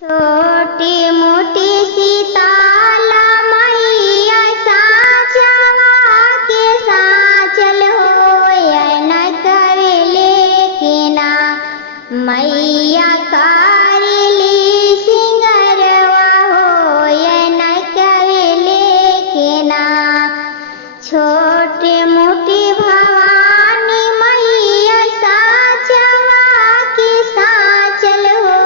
छोटी मोटी सीताला मैया साचवा के साचल होय न करेले के ना मैया कारेली सिंगरवा होय न करेले के ना छोटे मोटी भवानी मैया साचवा के साचल हो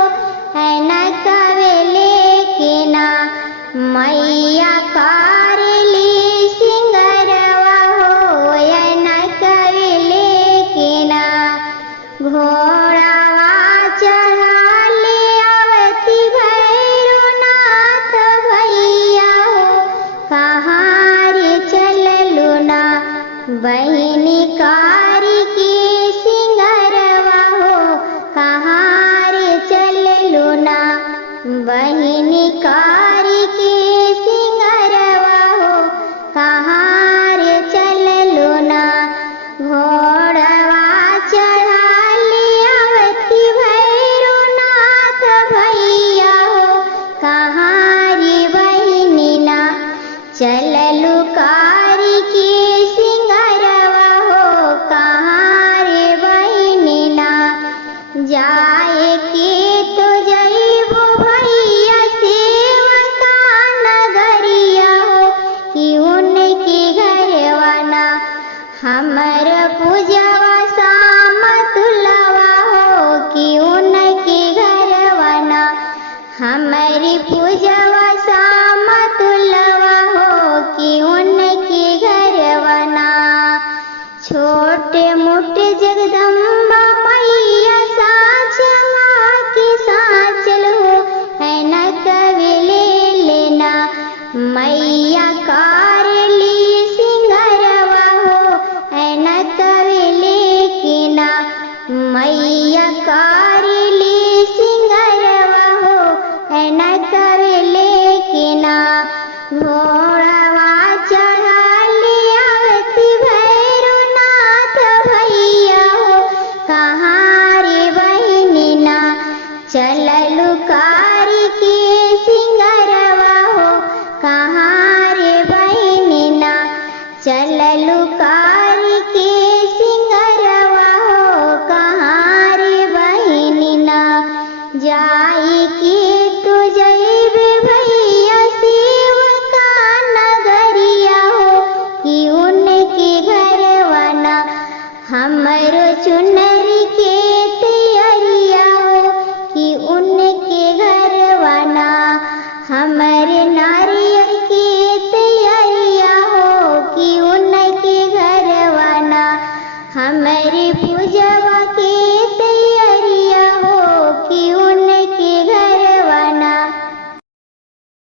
है न करेले के ना मैया कारेली सिंगरवा होय न करेले के ना घोड़ावा चढ़ा ले आवती भैरवनाथ भैया हो कहाँ रे चललू ना बहिनी कारी की सिंगरवा हो कहाँ रे चललू ना बहिनी कारी की सिंगरवा हो कहाँ रे चललू ना घोड़वा चढ़ा ले आवती भैरवनाथ भैया हो कहाँ रे बहिनी ना चललू कारी की सिंगरवा हो कहाँ रे बहिनी ना जाए के तो जइबो भैया सेवका नगरिया हो कि उनके घरवा ना हमर पूजवा शाम तुलवा हो कि उनके घरवा ना हमारी पूजवा शाम तुलवा हो कि उनके घरवा ना छोटे मोटे जगदम्बा मैया साचवा के साचल हो है न कवेले लेना मैया कारेली सिंगरवा हो है न कवेले के ना मैया कारेली सिंगरवा हो है न कवेले के ना घोड़वा चढ़ा ले आवती भैरवनाथ भैया हो कहाँ रे बहिनी ना चललू कार